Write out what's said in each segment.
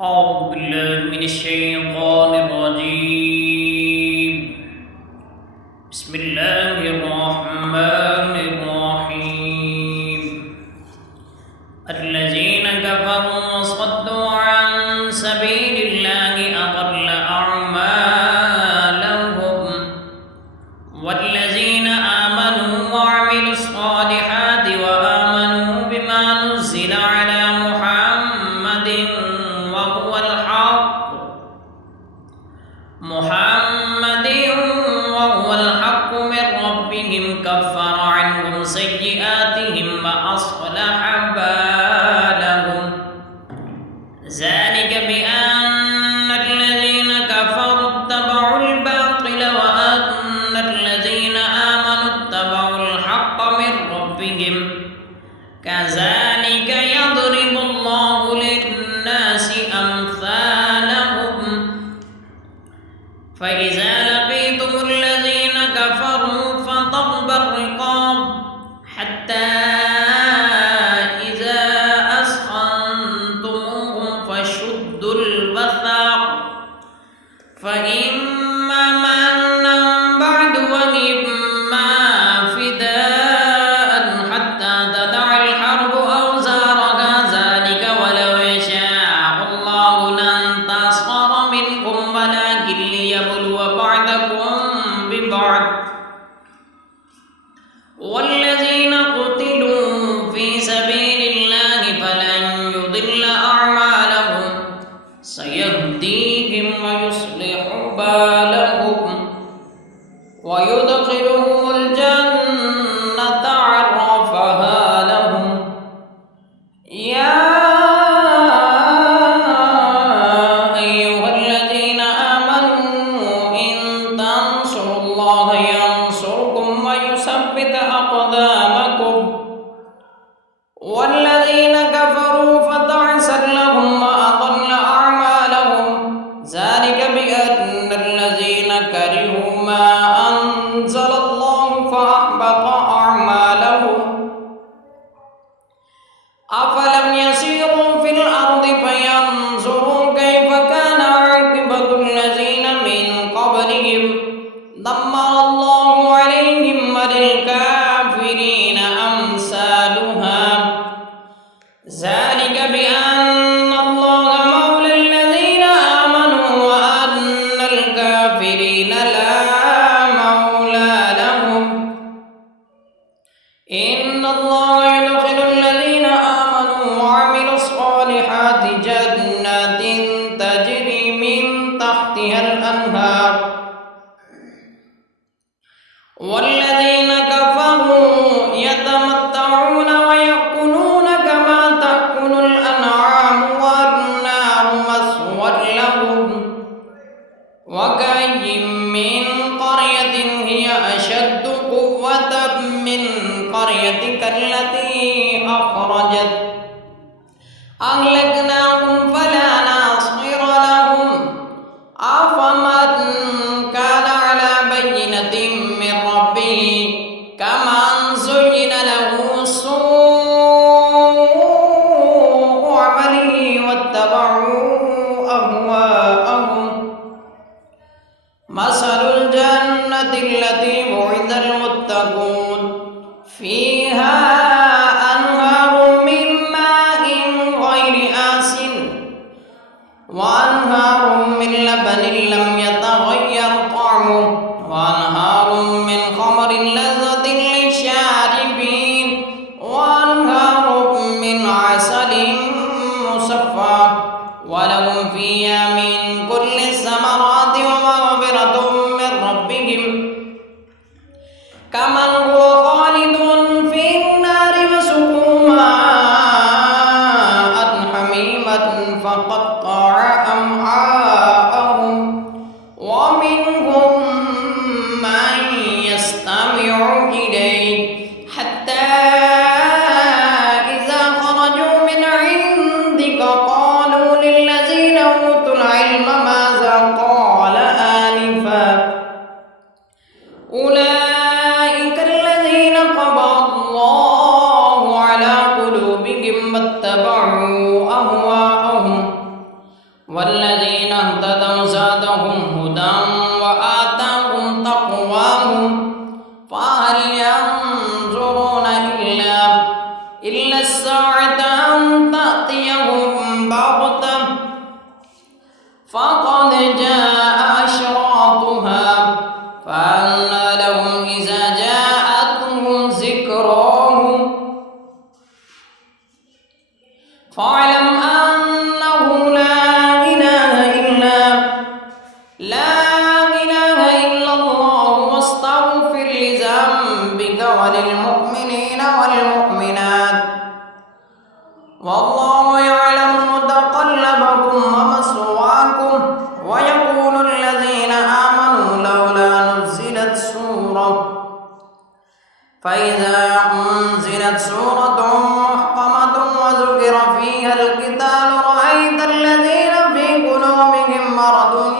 أعوذ بالله من الشيطان الرجيم. بسم الله الرحمن الرحيم. الذين كفروا وصدوا عن سبيل الله أضل أعمالهم والذين آمنوا وعملوا الصالحات وآمنوا بما نزل على محمد وهو الحق من ربهم كفر عنهم سيئاتهم وأصلح بالهم ذلك بأن الذين كفروا اتبعوا الباطل وأن الذين آمنوا اتبعوا الحق من ربهم كذلك يضرب الله للناس أمثالهم فإذا لقيتم الذين كفروا فضرب الرقاب حتى إذا أثخنتموهم فشدوا الوثاق فإما منا بعد وإما فداء حتى تضع الحرب أوزارها ذلك ولو يشاء الله لانتصر منكم ولكن ليبلو بعضكم ببعض والذين قتلوا في سبيل الله فلن يضل أعمالهم سيهديهم ويصلح بالهم ويدخلهم الجنة عرفها لهم يا أيها الذين آمنوا إن تنصروا الله ينصركم ويثبت أقدامكم والذين كفروا فتعسا لهم وأضل أعمالهم ذلك بأن الذين كرهوا ما أنزل الله فأحبط أعمالهم أفلم يسيروا في الأرض فينظروا كيف كان عاقبة الذين من قبلهم دمر الله عليهم وللكافرين أمثالها ذلك بأن الله مولى الذين آمنوا وأن الكافرين لا مولى لهم إن الله يدخل الذين آمنوا وعملوا الصالحات جنات تجري من تحتها الأنهار والذين كفروا يتمتعون ويأكلون كما تأكل الأنعام والنار مثوى لهم وكأي من قرية هي أشد قوة من قريتك التي أخرجت أهلكناهم فلا ناصر لهم أفمن كان على بينة من ربه كمن زين له سوء عمله واتبعوا أهواءهم مثل الجنة التي وعد المتقون فيها أنهار من ماء غير آسن وأنهار من لبن لم يتغير طعمه وأنهار من خمر لذة للشاربين وأنهار من عسل مصفى ولهم فيها من كل الثمرات ومغفرة من ربهم كمن هو خالد في النار وسقوا ماء حميما فقطع أمعاءهم ومنهم من يستمع إليك حتى إذا خرجوا من عندك قالوا للذين أوتوا العلم ماذا قال آنفا أولئك الذين طبع الله على قلوبهم واتبعوا أهواءهم والذين اهتدوا زادهم هدى وآتاهم تقواهم فهل ينظرون إلا الساعة أن تأتيهم بغتة فقد جاء أشراطها فأنى لهم إذا جاءتهم ذكراهم فاعلم أنه لا إله إلا الله واستغفر لذنبك وللمؤمنين والمؤمنات والله يعلم متقلبكم ومثواكم ويقول الذين آمنوا لولا نزلت سورة فإذا أنزلت سورة محكمة وذكر فيها القتال رأيت الذين في قلوبهم مرض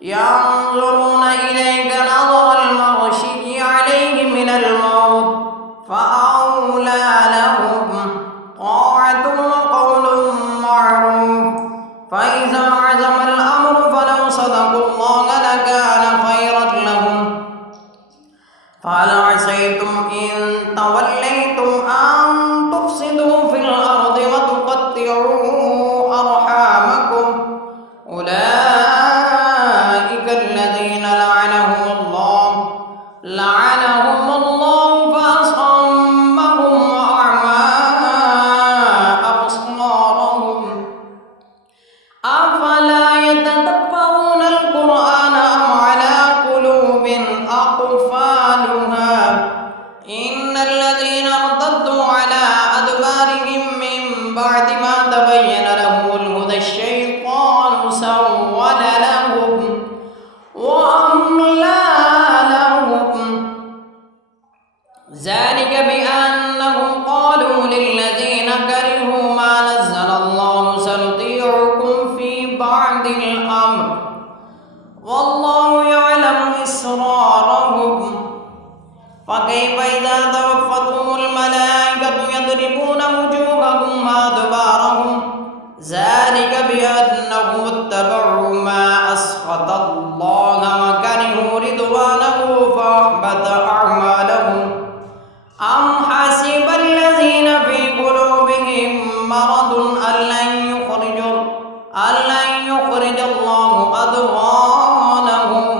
ينظرون إليك نظر المغشي عليه من الموت فأولى لهم طاعة وقول معروف فإذا عزم الأمر فلو صدقوا الله لكان خيرا لهم فهل عسيتم إن توليتم أن تفسدوا في الأرض وتقطعوا أرحامكم أولئك الذين لعنهم الله فأصمهم وأعمى أبصارهم أفلا يتدبرون القرآن أم على قلوب أقفالها إن الذين ارتدوا على أدبارهم من بعد ما تبين لهم الهدى الشيطان سول لهم وأملى لهم ذلك بأنهم قالوا للذين كرهوا ما نزل الله سنطيعكم في بعض الأمر والله يعلم إسرارهم فكيف إذا توفتهم الملائكة يضربون وجوههم وأدبارهم ذلك بأنهم اتبعوا ما أسخط الله وكرهوا رضوانه فأحبط أعمالهم أم حسب الذين في قلوبهم مرض أن لن يخرج الله أضغانهم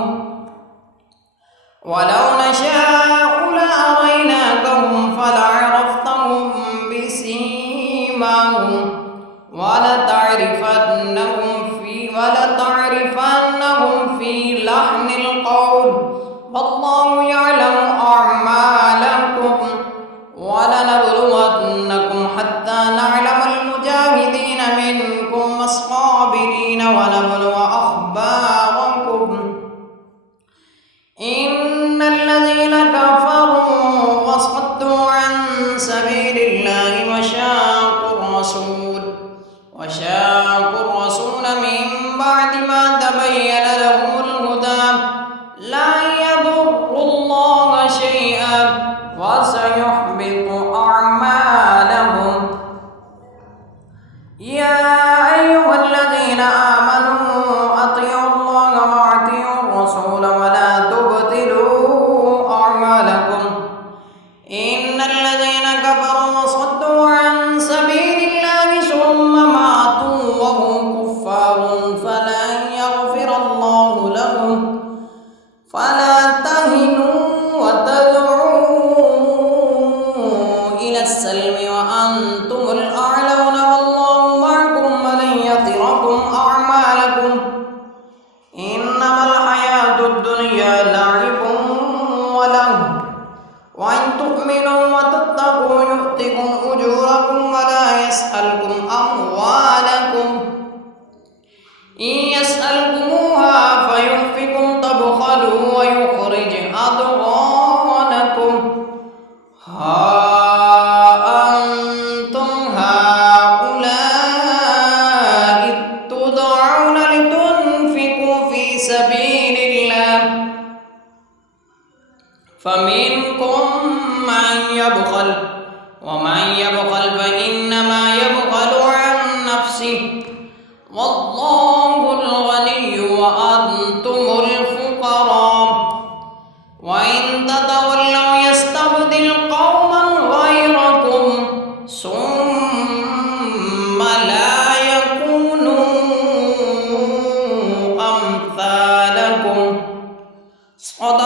ولو نشاء لأريناكهم فلعرفتهم بسيماهم ولتعرفنهم في لحن القول والله يعلم أعمالكم ولنبلونكم حتى نعلم المجاهدين منكم والصابرين ونبلو أخباركم إن الذين كفروا وصدوا عن سبيل الله وشاقوا الرسول من بعد ما تبين لهم الهدى لا يضروا الله شيئا وسيحبط أعمالهم يا أيها الذين آمنوا أطيعوا الله وأطيعوا الرسول ولا تبطلوا أعمالكم إن الذين كفروا وصدوا عن سبيل الله ثم ماتوا وهم كفار فلن يغفر الله لهم فلا تهنوا وتدعوا إلى السلم وأنتم الأعلون والله معكم أمثالكم صدق